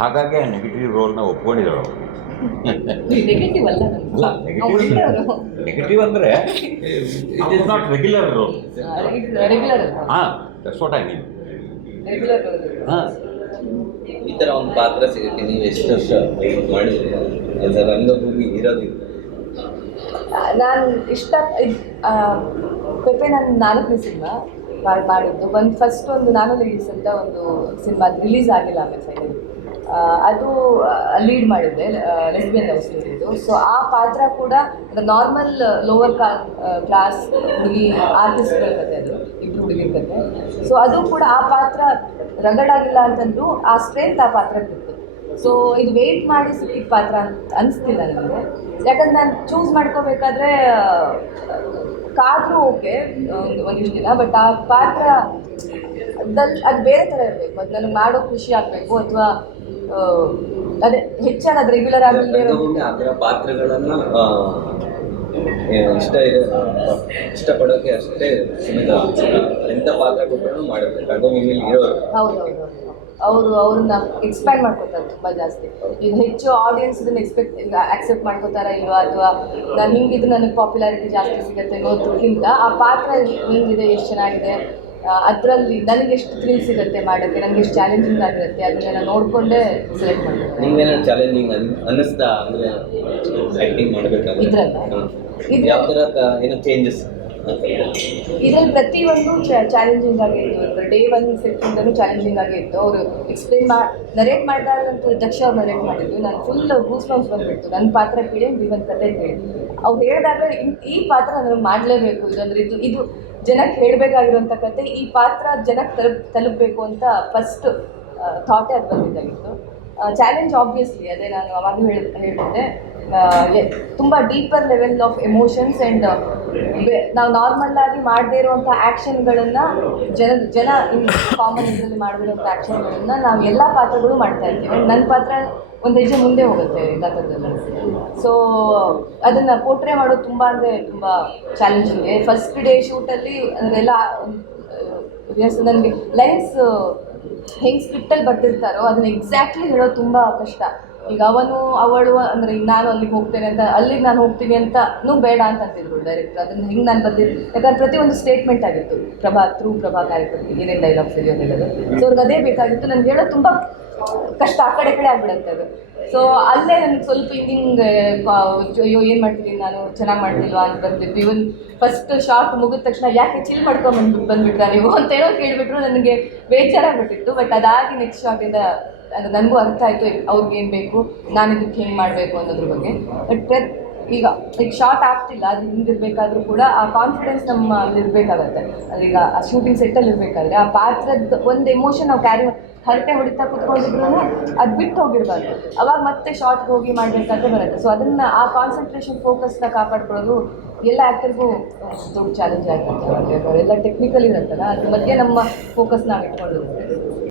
ಹಾಗಾಗಿ ಆ ನೆಗೆಟಿವ್ ರೋಲ್ನ ಒಪ್ಕೊಂಡಿದ್ರು ಅವರು. ನೆಗೆಟಿವ್ ಅಲ್ಲ ಅಲ್ಲ, ನೆಗೆಟಿವ್ ಅಂದರೆ it is not regular role. Regular ಹಾಂ, that's what I mean. Regular ಹಾಂ, ಈ ಥರ ಒಂದು ಪಾತ್ರ ಸಿಗೋಕ್ಕೆ ನೀವು ಎಷ್ಟು ವರ್ಷ ಮಾಡಿದ್ರಿ ಆಸ್ ಅ ರಂಗಭೂಮಿ ಇರೋದಿಲ್ಲ? ನಾನು ಪೆಪ್ಪೆ ನಾನು 4ನೇ ಸಿನಿಮಾ ಮಾಡಿದ್ದು. ಫಸ್ಟ್ ಒಂದು ನಾನು ಲೇಡೀಸ್ ಅಂತ ಒಂದು ಸಿನಿಮಾ ರಿಲೀಸ್ ಆಗಿಲ್ಲ ಆಮೇಲೆ ಫೈನಲ್ ಅದು ಲೀಡ್ ಮಾಡಿದ್ದೆ, ಲೆಸ್ಬಿಯನ್ ಲವ್ ಸ್ಟೋರಿದು. ಸೊ ಆ ಪಾತ್ರ ಕೂಡ ನಾರ್ಮಲ್ ಲೋವರ್ ಕ್ಲಾಸ್ ಹುಡುಗಿ ಆರ್ಟಿಸ್ಟ್ಗಳ ಕತೆ, ಅದು ಇಬ್ಬರು ಹುಡುಗಿರ ಕತೆ. ಸೊ ಅದು ಕೂಡ ಆ ಪಾತ್ರ ರಗಡಾಗಿಲ್ಲ ಅಂತಂದ್ರು ಆ ಸ್ಟ್ರೆಂತ್ ಆ ಪಾತ್ರಕ್ಕೆ ಇತ್ತು. ಸೊ ಇದು ವೆಯ್ಟ್ ಮಾಡಿ ಸಿಕ್ಕಿದ ಪಾತ್ರ ಅಂತ ಅನಿಸ್ತಿಲ್ಲ ನನಗೆ. ಯಾಕಂದ್ರೆ ನಾನು ಚೂಸ್ ಮಾಡ್ಕೋಬೇಕಾದ್ರೆ ಕಾದರೂ ಓಕೆ ಒಂದಿಷ್ಟು ದಿನ, ಬಟ್ ಆ ಪಾತ್ರ ಅದು ಬೇರೆ ಥರ ಇರಬೇಕು. ಅದು ನನಗೆ ಮಾಡೋ ಖುಷಿ ಆಗಬೇಕು, ಅಥವಾ ಅದೇ ಹೆಚ್ಚಾಗಿ ಅದು ರೆಗ್ಯುಲರ್ ಆಗಲಿಲ್ಲ. ಆ ಥರ ಪಾತ್ರಗಳನ್ನು ಇಷ್ಟಪಡೋಕ್ಕೆ ಅಷ್ಟೇ ಸೀಮಿತ. ಎಂಥ ಪಾತ್ರ ಕೊಟ್ಟರು ಮಾಡುತ್ತೆ ರಂಗಭೂಮಿಯಲ್ಲಿ ಇರೋರು. ಹೌದೌದು, ಅವ್ರನ್ನ ಎಕ್ಸ್ಪ್ಯಾಂಡ್ ಮಾಡ್ಕೋತಾರೆ ತುಂಬ ಜಾಸ್ತಿ. ಈಗ ಹೆಚ್ಚು ಆಡಿಯನ್ಸ್ ಇದನ್ನು ಆಕ್ಸೆಪ್ಟ್ ಮಾಡ್ಕೋತಾರಾ ಇಲ್ವಾ, ಅಥವಾ ನಾನು ಹಿಂಗಿದ್ದು ನನಗೆ ಪಾಪ್ಯುಲಾರಿಟಿ ಜಾಸ್ತಿ ಸಿಗುತ್ತೆ ಅನ್ನೋದಕ್ಕಿಂತ ಆ ಪಾತ್ರ ಹಿಂಗಿದೆ, ಎಷ್ಟು ಚೆನ್ನಾಗಿದೆ, ಅದರಲ್ಲಿ ನನಗೆ ಎಷ್ಟು ಥ್ರಿಲ್ ಸಿಗುತ್ತೆ ಮಾಡೋಕ್ಕೆ, ನನಗೆ ಎಷ್ಟು ಚಾಲೆಂಜಿಂಗ್ ಆಗಿರುತ್ತೆ, ಅದನ್ನೆಲ್ಲ ನೋಡಿಕೊಂಡೇ ಸೆಲೆಕ್ಟ್ ಮಾಡ್ತೀನಿ. ನಿಮ್ಗೇನಾದ್ರು ಚಾಲೆಂಜಿಂಗ್ ಅನ್ನಿಸ್ತಾ ಅಂದರೆ ಆ್ಯಕ್ಟಿಂಗ್ ಮಾಡಬೇಕಾದ್ರೆ ಇದ್ರಲ್ಲ ಯಾವ ಥರ ಏನೋ ಚೇಂಜಸ್? ಇದರಲ್ಲಿ ಪ್ರತಿಯೊಂದು ಚಾಲೆಂಜಿಂಗ್ ಆಗೇ ಇತ್ತು. ಡೇ 1 ಸೆಕ್ಷನ್ದಲ್ಲೂ ಚಾಲೆಂಜಿಂಗ್ ಆಗೇ ಇತ್ತು. ಅವರು ಎಕ್ಸ್ಪ್ಲೇನ್ ನರೇಟ್ ಮಾಡಿದಾಗಂತೂ ದಕ್ಷ ಅವ್ರು ನರೇಟ್ ಮಾಡಿದ್ದು, ನಾನು ಫುಲ್ ಗೂಸ್ ಬಂಪ್ಸ್ ಬಂದುಬಿಡ್ತು. ನನ್ನ ಪಾತ್ರ ಕೇಳಿ ಒಂದು ಕತೆ ಕೇಳಿ ಅವ್ರು ಹೇಳಿದಾಗ ಈ ಪಾತ್ರ ನನಗೆ ಮಾಡಲೇಬೇಕು, ಇದಂದರೆ ಇದು ಜನಕ್ಕೆ ಹೇಳಬೇಕಾಗಿರೋಂಥ ಕತೆ, ಈ ಪಾತ್ರ ಜನಕ್ಕೆ ತಲುಪಬೇಕು ಅಂತ ಫಸ್ಟ್ ಥಾಟೇ ಅದು ಬಂದಿದ್ದಾಗಿತ್ತು. ಚಾಲೆಂಜ್ ಆಬ್ವಿಯಸ್ಲಿ ಅದೇ ನಾನು ಅವಾಗಲೂ ಹೇಳಿದ್ದೆ, ತುಂಬ deeper level of emotions and ನಾವು ನಾರ್ಮಲ್ ಆಗಿ ಮಾಡದೇ ಇರುವಂಥ ಆ್ಯಕ್ಷನ್ಗಳನ್ನು ಜನ ಕಾಮನ್ ಇದರಲ್ಲಿ ಮಾಡದಿರೋಂಥ ಆ್ಯಕ್ಷನ್ಗಳನ್ನು ನಾವು ಎಲ್ಲ ಪಾತ್ರಗಳು ಮಾಡ್ತಾ ಇರ್ತೀವಿ. ನನ್ನ ಪಾತ್ರ ಒಂದು ಹೆಜ್ಜೆ ಮುಂದೆ ಹೋಗುತ್ತೆ ಗಾತ್ರದಲ್ಲಿ. ಸೊ ಅದನ್ನು ಪೋರ್ಟ್ರೇ ಮಾಡೋದು ತುಂಬ ಅಂದರೆ ತುಂಬ ಚಾಲೆಂಜಿಂಗ್. ಫಸ್ಟ್ ಡೇ ಶೂಟಲ್ಲಿ ಅದನ್ನೆಲ್ಲ ನನಗೆ ಲೈನ್ಸ್ ಹೆಂಗೆ ಸ್ಕ್ರಿಪ್ಟಲ್ಲಿ ಬರ್ತಿರ್ತಾರೋ ಅದನ್ನ ಎಕ್ಸಾಕ್ಟ್ಲಿ ಹೇಳೋದು ತುಂಬ ಕಷ್ಟ. ಈಗ ಅವಳು ಅಂದರೆ ಈಗ ನಾನು ಅಲ್ಲಿಗೆ ಹೋಗ್ತೇನೆ ಅಂತ, ಅಲ್ಲಿಗೆ ನಾನು ಹೋಗ್ತೀನಿ ಅಂತನೂ ಬೇಡ ಅಂತಿದ್ರು ಡೈರೆಕ್ಟ್ರ್. ಅದನ್ನು ಹಿಂಗೆ ನಾನು ಬಂದಿದ್ದು, ಯಾಕಂದ್ರೆ ಪ್ರತಿಯೊಂದು ಸ್ಟೇಟ್ಮೆಂಟ್ ಆಗಿತ್ತು ಪ್ರಭಾ ಕಾರ್ಯಕ್ರಮಕ್ಕೆ ಏನೇನು ಡೈಲಾಗ್ಸ್ ಇದೆಯೋ ಹೇಳೋದು. ಸೊ ಅವ್ರಿಗೆ ಅದೇ ಬೇಕಾಗಿತ್ತು. ನನಗೆ ಹೇಳೋದು ತುಂಬ ಕಷ್ಟ, ಆ ಕಡೆ ಆಗಿಬಿಡುತ್ತೆ ಅದು. ಸೊ ಅಲ್ಲೇ ನನಗೆ ಸ್ವಲ್ಪ ಹಿಂಗೆ ಅಯ್ಯೋ ಏನು ಮಾಡ್ತೀನಿ ನಾನು, ಚೆನ್ನಾಗಿ ಮಾಡ್ತಿಲ್ವಾ ಅಂತ ಬರ್ತಿತ್ತು. ಇವನ್ ಫಸ್ಟ್ ಶಾರ್ಟ್ ಮುಗಿದ ತಕ್ಷಣ ಯಾಕೆ ಚಿಲ್ ಬಂದುಬಿಟ್ರಾ ನೀವು ಅಂತ ಏನೋ ಕೇಳಿಬಿಟ್ರು, ನನಗೆ ಬೇಜಾರಾಗ್ಬಿಟ್ಟಿತ್ತು. ಬಟ್ ಅದಾಗಿ ನೆಕ್ಸ್ಟ್ ಶಾರ್ಟಿಂದ ಅದು ನನಗೂ ಅರ್ಥ ಆಯಿತು ಅವ್ರಿಗೆ ಏನು ಬೇಕು, ನಾನು ಇದಕ್ಕೆ ಹೆಂಗೆ ಮಾಡಬೇಕು ಅನ್ನೋದ್ರ ಬಗ್ಗೆ. ಬಟ್ ಈಗ ಶಾರ್ಟ್ ಆಗ್ತಿಲ್ಲ, ಅದು ಹಿಂಗಿರ್ಬೇಕಾದ್ರೂ ಕೂಡ ಆ ಕಾನ್ಫಿಡೆನ್ಸ್ ನಮ್ಮಲ್ಲಿರಬೇಕಾಗತ್ತೆ. ಅದೀಗ ಆ ಶೂಟಿಂಗ್ ಸೆಟ್ಟಲ್ಲಿ ಇರಬೇಕಾದ್ರೆ ಆ ಪಾತ್ರದ ಒಂದು ಎಮೋಷನ್ ನಾವು ಹರಟೆ ಹೊಡಿತಾ ಕೂತ್ಕೊಂಡಿದ್ರು ಅದು ಬಿಟ್ಟು ಹೋಗಿರಬಾರ್ದು. ಅವಾಗ ಮತ್ತೆ ಶಾರ್ಟ್ಗೆ ಹೋಗಿ ಮಾಡಬೇಕಾದ್ರೆ ಬರುತ್ತೆ. ಸೊ ಅದನ್ನು ಆ ಕಾನ್ಸಂಟ್ರೇಷನ್ ಫೋಕಸ್ನ ಕಾಪಾಡ್ಕೊಳ್ಳೋದು ಎಲ್ಲ ಆ್ಯಕ್ಟರ್ಗೂ ದೊಡ್ಡ ಚಾಲೆಂಜ್ ಆಗಿರುತ್ತೆ. ಎಲ್ಲ ಟೆಕ್ನಿಕಲ್ ಇರುತ್ತಲ್ಲ, ಅದ್ರ ಮಧ್ಯೆ ನಮ್ಮ ಫೋಕಸ್ ನಾವು ಇಟ್ಕೊಂಡು